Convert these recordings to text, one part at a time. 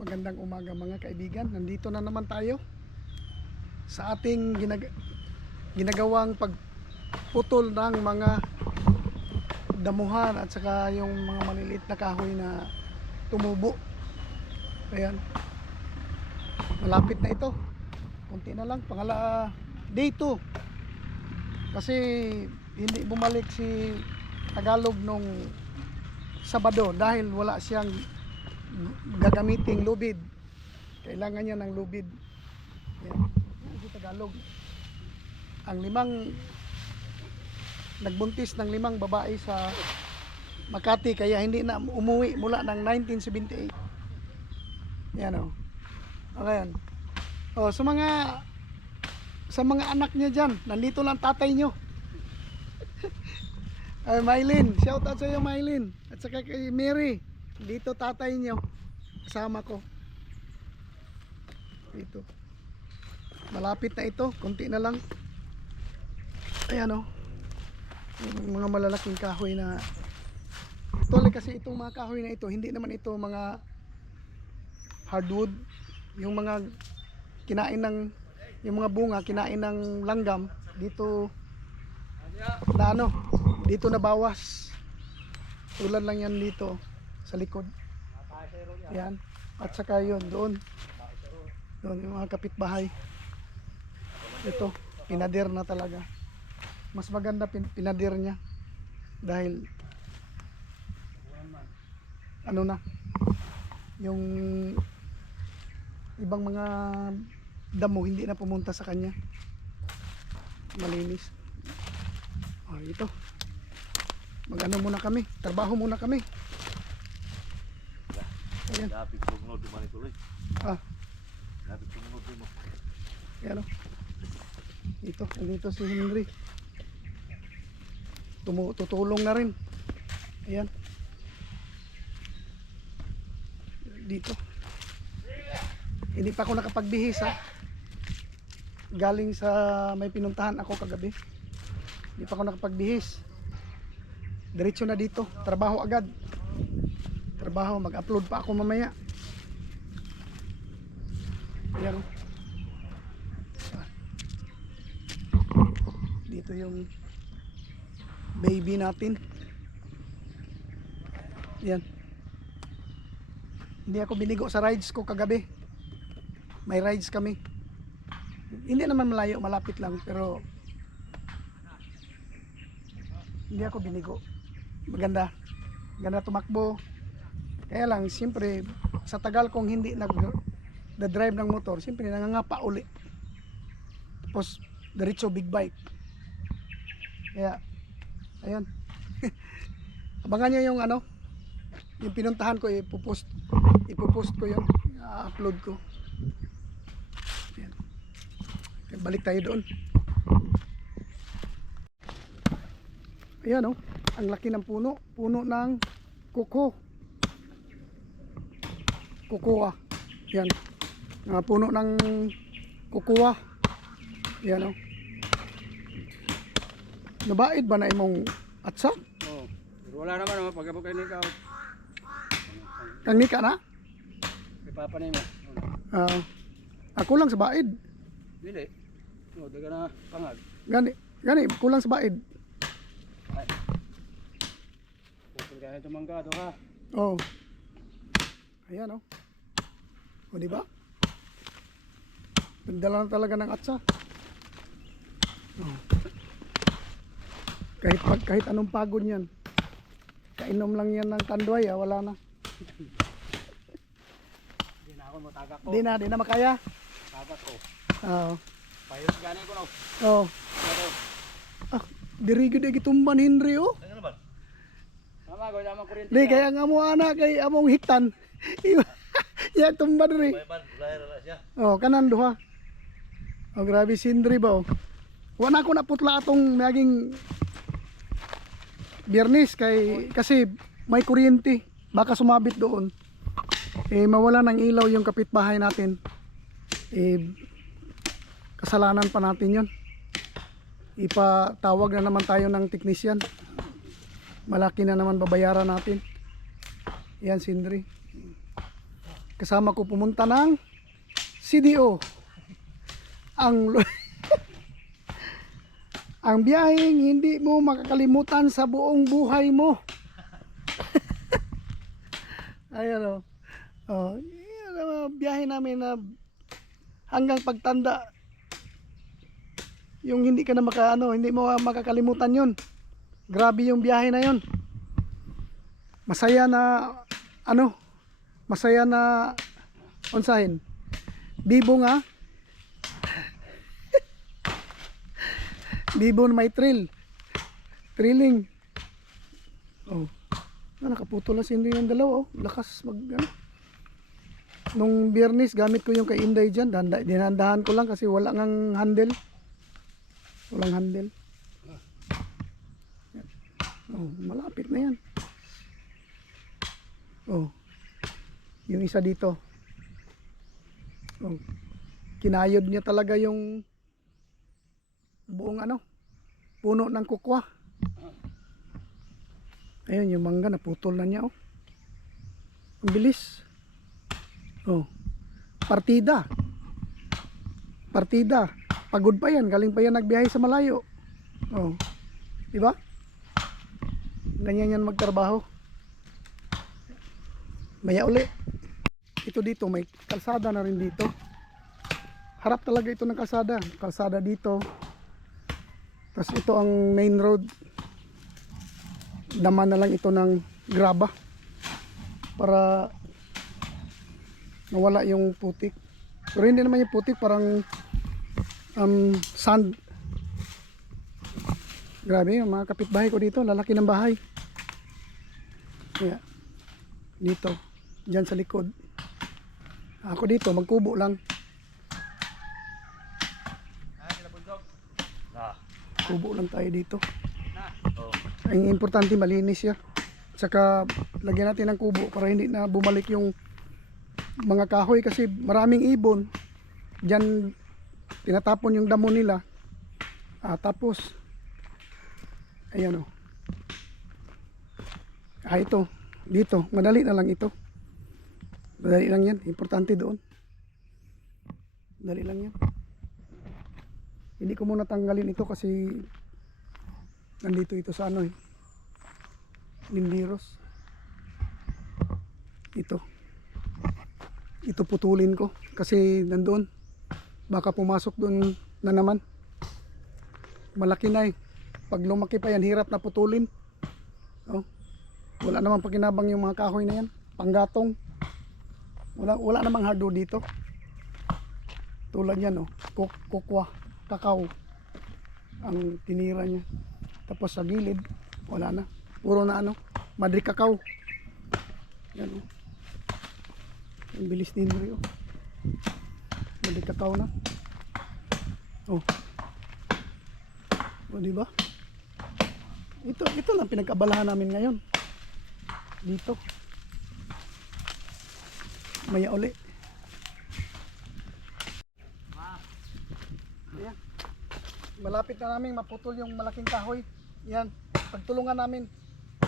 Magandang umaga mga kaibigan. Nandito na naman tayo sa ating ginagawang pagputol ng mga damuhan at saka yung mga maliliit na kahoy na tumubo. Ayan. Malapit na ito. Kunti na lang. Day 2. Kasi hindi bumalik si Tagalog nung Sabado dahil wala siyang gagamiting lubid. Kailangan niya ng lubid. Yan. Yan si Tagalog. Ang nagbuntis ng 5 babae sa Makati kaya hindi na umuwi mula ng 1978. Yan o. Okay yan. O, sa mga anak niya dyan, nandito lang tatay nyo. Ay, Mylene, shout out sa iyo Mylene. At saka kay Mary, dito tatay nyo. Kasama ko. Dito. Malapit na ito, konti na lang. Ayan o. Yung mga malalaking kahoy na actually kasi itong mga kahoy na ito, hindi naman ito mga hardwood. Yung mga kinain ng, yung mga bunga kinain ng langgam dito na dito na bawas. Ulan lang yan dito sa likod. Yan. At saka yun doon yung mga kapitbahay. Ito pinader na talaga. Mas maganda pinader niya dahil yung ibang mga damo hindi na pumunta sa kanya. Malinis. Ito muna kami, trabaho muna kami. Ayan. Ayan o. Dito si Henry tutulong na rin. Ayan. Dito hindi pa ako nakapagbihis galing sa may pinuntahan ako kagabi. Hindi pa ako nakapagbihis. Diretso na dito, trabaho agad. Trabaho, mag-upload pa ako mamaya. Ayan. Dito yung baby natin. Ayan. Hindi ako binigo sa rides ko kagabi. May rides kami. Hindi naman malayo, malapit lang, pero hindi ako binigo. Maganda tumakbo. Kaya lang siyempre sa tagal kong hindi nag-drive ng motor, siyempre nangangapa uli. Tapos diretso big bike. Kaya ayun. Abangan niyo yung yung pinuntahan ko, ipopost ko yun, upload ko. Ayan. Balik tayo doon. Ayan ang laki ng puno ng kukuha. Yan. Puno ng kukuha. Yan Nabaid ba na imong atsa? Oo. Pero wala naman pagkabok kayo ikaw. Kang nika na? Kay papa na mo. Ako lang sa baid. Dili. Daga na pangag. Gani kulang sa baid. Ay. Pupul kaya tumangga to ha. Oo. Ayan o diba? Nagdala na talaga ng atsa. Kahit anong pagod yan, kainom lang yan ng tanduay, wala na. Di na ako matagak ko. Di na makaya. Tagak ko. Oo. Payos gani ko Oo. Diri gid gitumban Henry Ano ba? Tama ko naman kuryente. Di kaya nga mo ana kay among hiktan. Ya tumban diri. Kanan duha. Grabe si Henry ba Wala ko naputla atong naging Biyernes kasi may kuryente, baka sumabit doon. Mawala ng ilaw yung kapitbahay natin. Kasalanan pa natin 'yon. Ipatawag na naman tayo ng teknisyan. Malaki na naman babayaran natin. Yan, Sindri. kasama ko pumunta ng CDO. Ang ang biyaheng hindi mo makakalimutan sa buong buhay mo. Ayan o. Oh, yan ang biyahe namin na hanggang pagtanda. Yung hindi ka na hindi mo makakalimutan yun. Grabe yung biyahe na yun. Masaya na masaya na unsahin. Bibo nga. Bibo na may thrilling. Oh. Nakaputol na si Inday yung dalawa. Oh. Lakas Nung Biyernes gamit ko yung kay Inday dyan. Dinandahan ko lang kasi wala ngang handle. Walang handle. Oh, malapit na yan. Oh. Yung isa dito. Oh. Kinayod niya talaga yung buong puno ng kukwa. Ayun yung mangga naputol na niya oh. Ang bilis. Oh. Partida. Pagod pa yan, galing pa yan nagbiyahe sa malayo. Oh. Di ba? Ganyan yan magtrabaho. Maya uli. Ito dito may kalsada na rin dito. Harap talaga ito ng kalsada. Kalsada dito. Tapos ito ang main road. Daman na lang ito ng graba para nawala yung putik. Pero hindi naman yung putik, parang sand. Grabe yung mga kapitbahay ko dito, lalaki ng bahay. Kaya dito, dyan sa likod. Ako dito, magkubo lang. Kubo lang tayo dito. Ang importante malinis siya. Saka lagyan natin ng kubo para hindi na bumalik yung mga kahoy kasi maraming ibon. Diyan tinatapon yung damo nila. Tapos ayan o. Ito. Dito. Madali na lang ito. Madali lang yan. Importante doon. Madali lang yan. Hindi ko muna tanggalin ito kasi nandito ito sa Lindiros. Ito putulin ko kasi nandoon baka pumasok doon na naman. Malaki na pag lumaki pa yan hirap na putulin. Oh. Wala namang pakinabang yung mga kahoy na yan, panggatong. Wala namang hardwood dito tulad yan kukwa, kakao ang tinira niya. Tapos sa gilid wala na, puro na Madrid kakao. Yan ang bilis din rin Madrid kakao na. Diba? Ito lang pinag-abalahan namin ngayon dito. Maya uli. Ayan. Malapit na namin maputol yung malaking kahoy. Yan, pagtulungan namin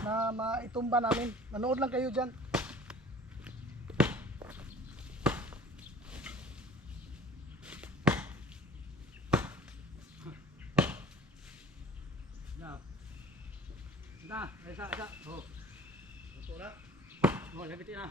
na maitumba namin. Manood lang kayo dyan. Isa. Oh. Ito na. Oh, labitin na.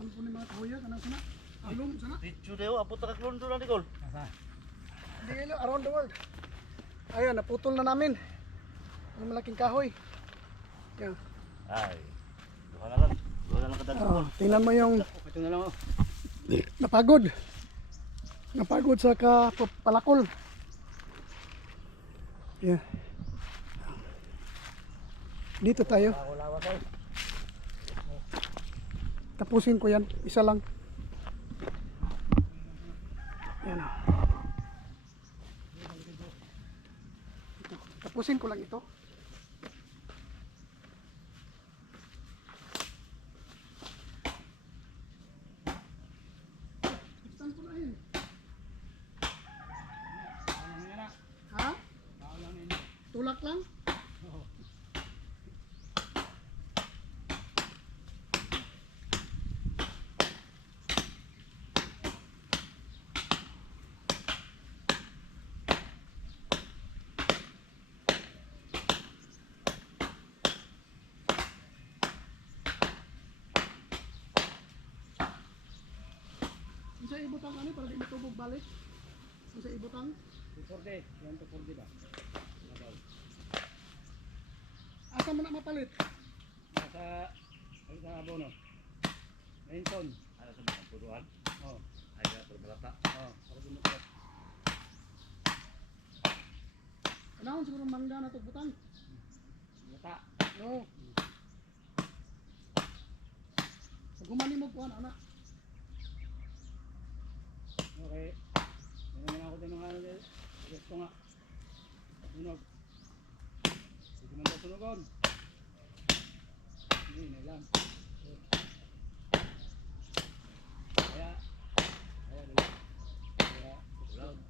Ano po ni mga kahoy yan? Sana? Alum, sana? Dicho deo, apo ta kaklon doon Nicole. Hindi, around the world. Ayun, naputol na namin yung malaking kahoy. Yan. Ay. Duha na lang kadagdag. Tingnan mo yung Ito na lang napagod sa palakol. Yan. Dito tayo. Tapusin ko yan, isa lang. Ayan o. Ito. Tapusin ko lang ito. Buksan ko na yun. Ha? Tulak lang? Sa ibutang ano para di matubog balik. Sa ibutang. 240. Yan 240 ba? Asa mo na mapalit? Nasa abono. Renton. Ano sa mga puruan? Oh. Ay, berbalata. Oh. Para dumukot. Anahon siguro mangga na to butang. Mata. Oo. Gumani mo po anak. Okay. Meron ako din mga ano din. Gusto nga. Sunog. Sige man daw sunogon. Hindi na lang. Kaya. Kaya dali. Kaya. Ulang.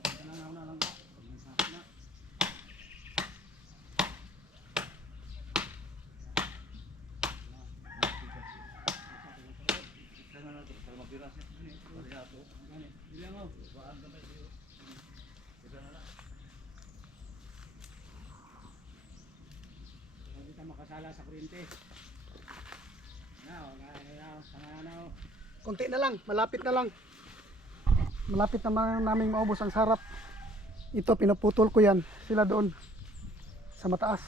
Kanang na lang ka. Sakit na. Isa na natin para mabiras. Pati ato. Gani. Bilang mo. Baan kami sa'yo. Isa na lang. Hindi kita makasala sa kuryente. Now, sana. Konti na lang, malapit na lang. Malapit naman namin maubos ang sarap. Ito pinuputol ko yan. Sila doon sa mataas.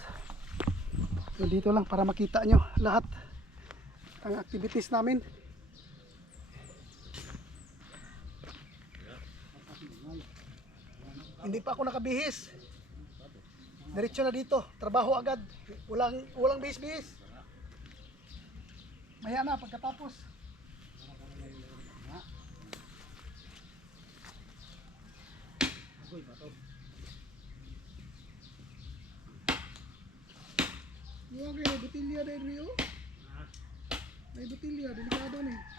So, dito lang para makita nyo lahat ang activities namin. Hindi pa ako nakabihis. Diretso na dito, trabaho agad. Walang bihis-bihis. Maya na pagkatapos. Agoy ba to? Huwag may butilya na Rio. May butilya, delikado na eh. Ah.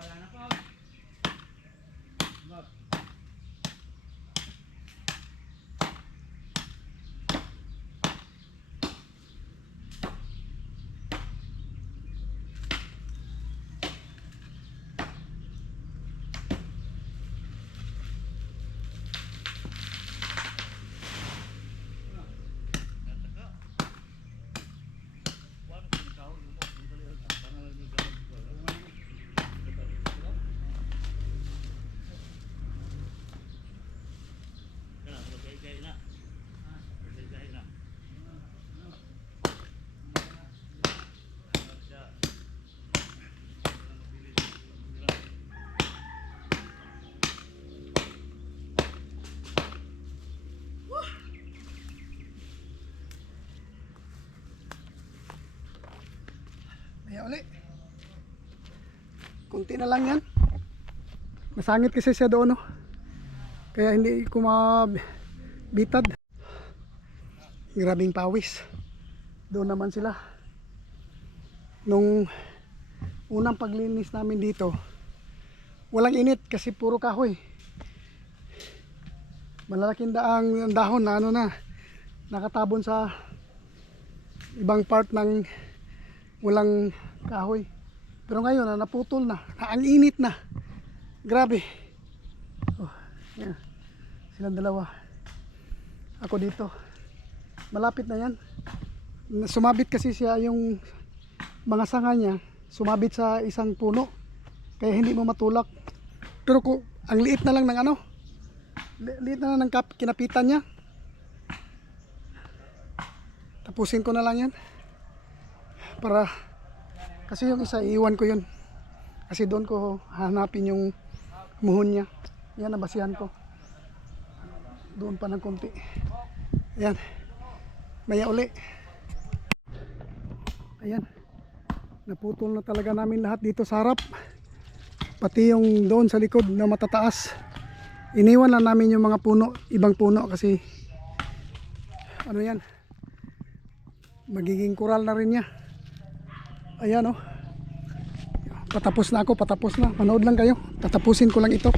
Wala na po. Bob. Kaya uli. Kunti na lang yan. Masangit kasi siya doon, no? Kaya hindi ko mabitad. Grabing pawis. Doon naman sila. Nung unang paglinis namin dito, walang init kasi puro kahoy. Malalaking daang dahon na ano na nakatabon sa ibang part ng walang kahoy. Pero ngayon naputol na, ang init na. Grabe. Oh, yan. Silang dalawa. ako dito. Malapit na yan. Sumabit kasi siya, yung mga sanga niya sumabit sa isang puno, kaya hindi mo matulak. Pero kung ang liit na lang ng ano, liit na lang ng kinapitan niya, tapusin ko na lang yan. Para, kasi yung isa iiwan ko yun, kasi doon ko hanapin yung muhon niya. Yan, nabasihan ko doon pa ng konti. Ayan, maya uli. Ayan, naputol na talaga namin lahat dito sa harap, pati yung doon sa likod na matataas. Iniwan lang namin yung mga puno, ibang puno, kasi ano yan, magiging kural na rin niya. Ayan, oh, patapos na ako, patapos na. Manood lang kayo, tatapusin ko lang ito.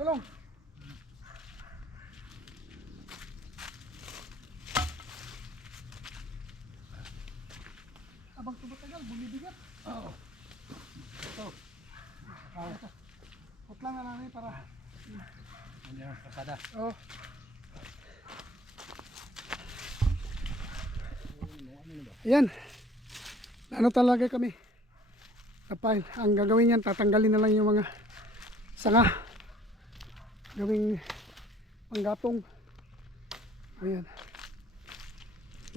Tulong. Abang tumatagal, bumibigat. Oo. Ito. Ito. Putlang na namin para. Ano yung kasada? Oh. Ayan. Ano talaga kami. Kapain. Ang gagawin yan, tatanggalin na lang yung mga sanga. Gawing panggatong. Ayan.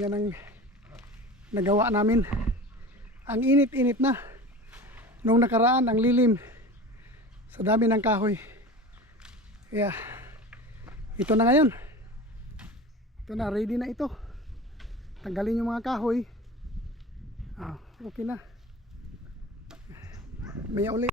Yan ang nagawa namin. Ang init-init na. Nung nakaraan, ang lilim. Sa dami ng kahoy. Kaya, ito na ngayon. Ito na, ready na ito. Tanggalin yung mga kahoy. Okay na. Maya uli.